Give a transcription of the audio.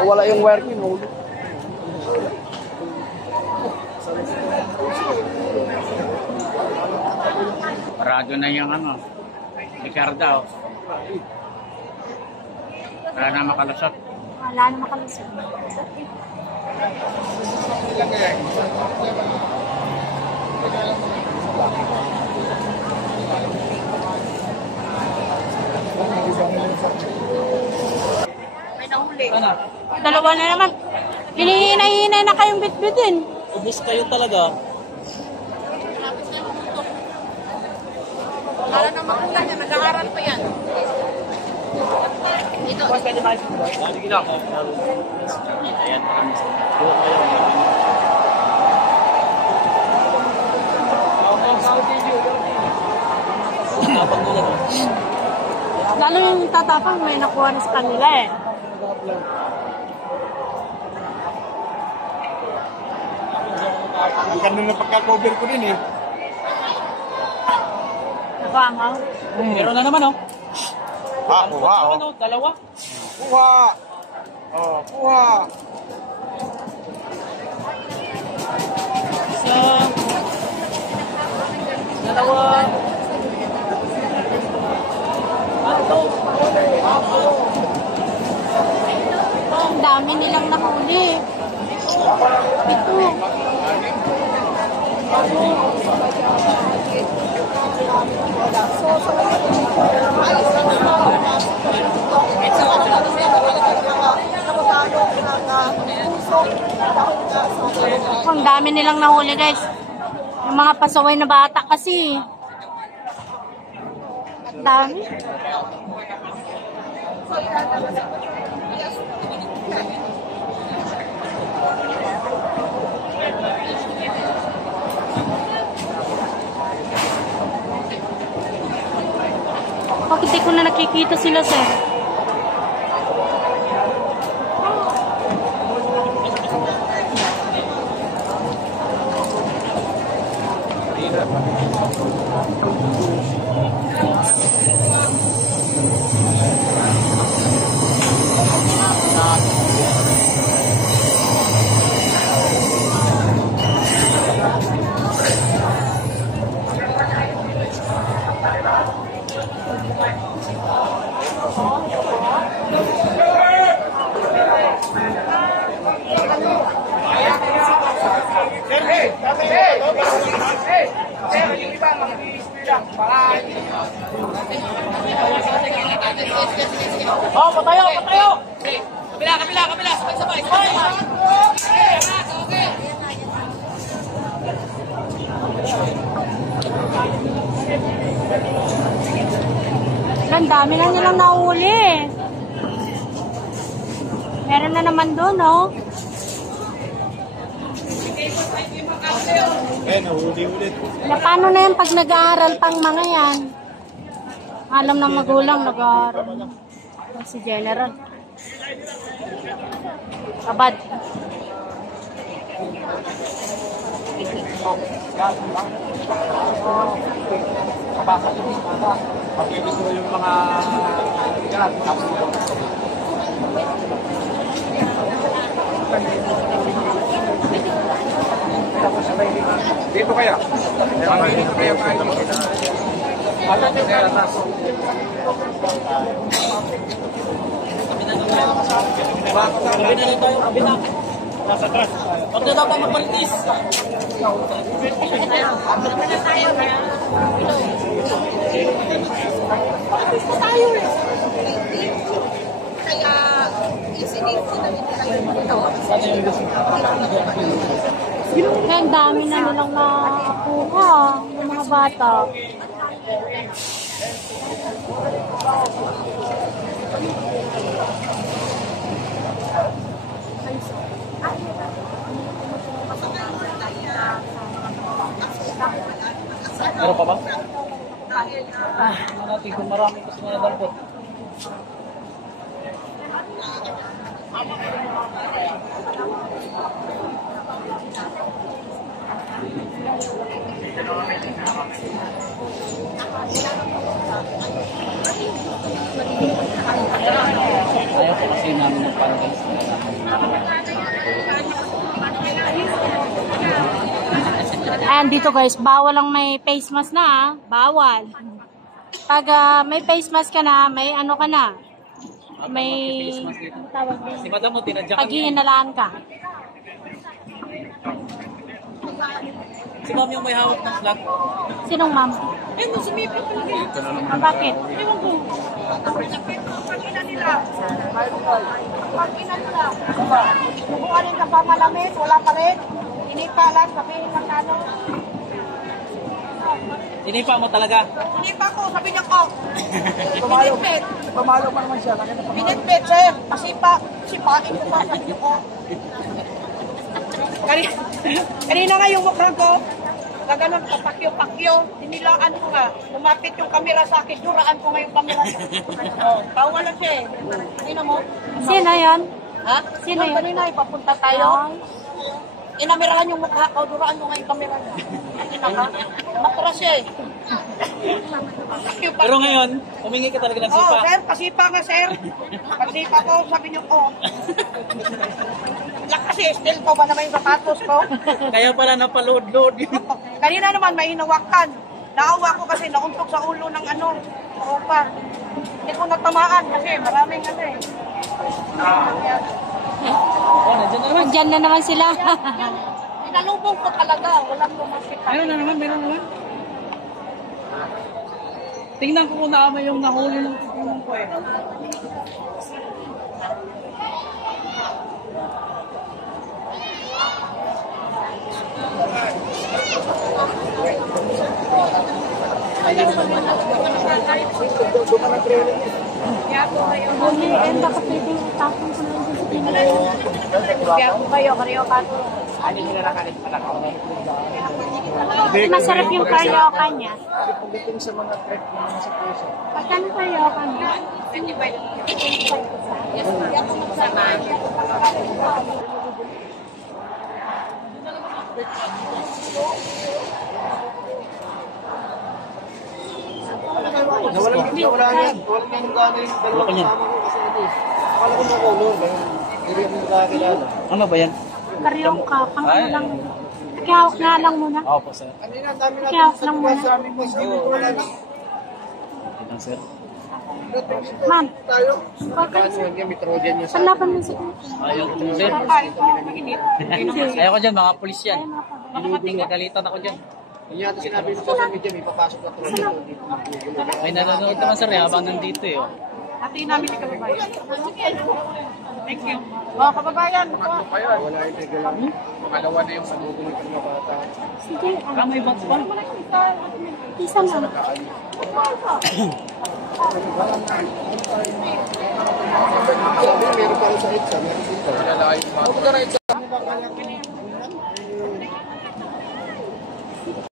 Wala yung wire ko, no? Parado na yung ano, Ricardo. Wala na makalusot. Wala na makalusot. May nahuli. Dalawa na naman. Hinihinay-hinay na kayong bitbitin. Ubus kayo talaga. Para na makulang niya, nag-aaral pa yan. Ito. Sige lang. Ayan. Lalo yung tatapang may nakuha na sa kanila eh. Ganun na pagka-cover ko din eh. Nabangaw. Meron na naman oh. Kuha oh. Dalawa. Kuha. Oh, kuha. Isa. Dalawa. Ang dami nilang nahuli. Ito. Ang dami nilang nahuli guys. Yung mga pasaway na bata kasi. Ang dami. Bakit di ko na nakikita sila, sir? Oh, patayo, patayo! Kabila, sabay. Okay. Ang dami na nilang nahuli. Meron na naman doon, oh. Nahuli ulit. Paano na yan pag nag-aaral pang mga yan? Alam ng magulang, nag-aaral. Si General. Kabad. Pag-ibig ko yung mga dito kaya? Dito kaya kabina. Nasa atas. Pag na daw tayo magpalitis. Tayo eh. Kaya, isinip ko na ito. Kaya ang dami na nilang nakuha ng mga bata. Meron pa ba? Natin kung marami kasi na nadalpot. Ayaw ko kasi namin ng parang Ayan, dito guys, bawal ang may face mask na ah. Bawal. Pag may face mask ka na, may ano ka na. May tawag din. Si Madam mo, tinadya kami. Paghihinalaan ka. Si Ma'am yung may hawak ng flag. Sinong ma'am? Eh, sumipit ko lang. Bakit? Ewan ko. Pag-ina nila. Pag-ina nila. Bukuan rin ka pa malamit, wala pa rin. Inipa lang, sabihin ng ano. Sinipa mo talaga. Inipa ko, sabi niya ko. Pinitpit. Pamalo pa naman siya. Pinitpit, sir. Sipain ko pa, sabi niya ko. Kanina nga yung mukha ko, gaganon, papakyo-pakyo, hinilaan ko nga, lumapit yung kamera sa akin, duraan ko nga yung kamera sa akin. Tawa lang siya eh. Kanina mo? Sino yan? Ha? Sino yun? Kanina, ipapunta tayo. Inamirahan yung mukha ko, duraan mo nga yung kamera niya. Kanina ka, matras siya eh. Pero ngayon, humingi ka talaga ng Oh, sipa. sir, pasipa nga, sir. Pasipa ko, sabi niyo ko. Kasi, still ko ba naman yung sapatos ko? Kaya pala napaload-load yun. Kanina naman may hinawakan. Naawa ko kasi nauntok sa ulo ng ano, ropa. Hindi ko natamaan kasi maraming ano eh. Oh, nandiyan na naman. Diyan na naman sila. Inalubong ko talaga, walang lumapit. Meron na naman, meron na naman. Tingnan ko kung naamay yung nahuli ng tutunong ko eh. Bumi, eh, baka pwedeng itapon ko na lang sa pinag. Kayo ka. Masarap yung karyoka niya. Pagkano karyoka niya? Nawala yan. Wala yan yung gano'n yung dalawa kasama ko kasi ano eh. Akala ko makulong. Hindi yung nakakilala. Ano ba yan? Karyoka, pang ano lang. Kihawak nga lang muna. Opo, sir. Kanina, ang dami natin Kihawak sa lang mga muna. sa amin po. Hindi mo wala na. Kitang, sir. Ma'am, Tayo. bakit? May Trojan niya sa Panlaban mo sa Ayaw ko dyan, sir. Ayaw ko dyan, mga pulis yan. Nagalitan ako dyan. Yung yata sinabi sa social media, may papasok na Trojan dito. May nanonood naman, sir, eh, habang nandito eh. Oh. Atin namin ni kababayan. Thank you. Mga kababayan, Wala yung tigil lang. Pangalawa na yung sanugulit ng mga bata. Sige, Ah, may box pa? isa lang. Meron pa rin sa EDSA, meron dito. Malalayo yung mga.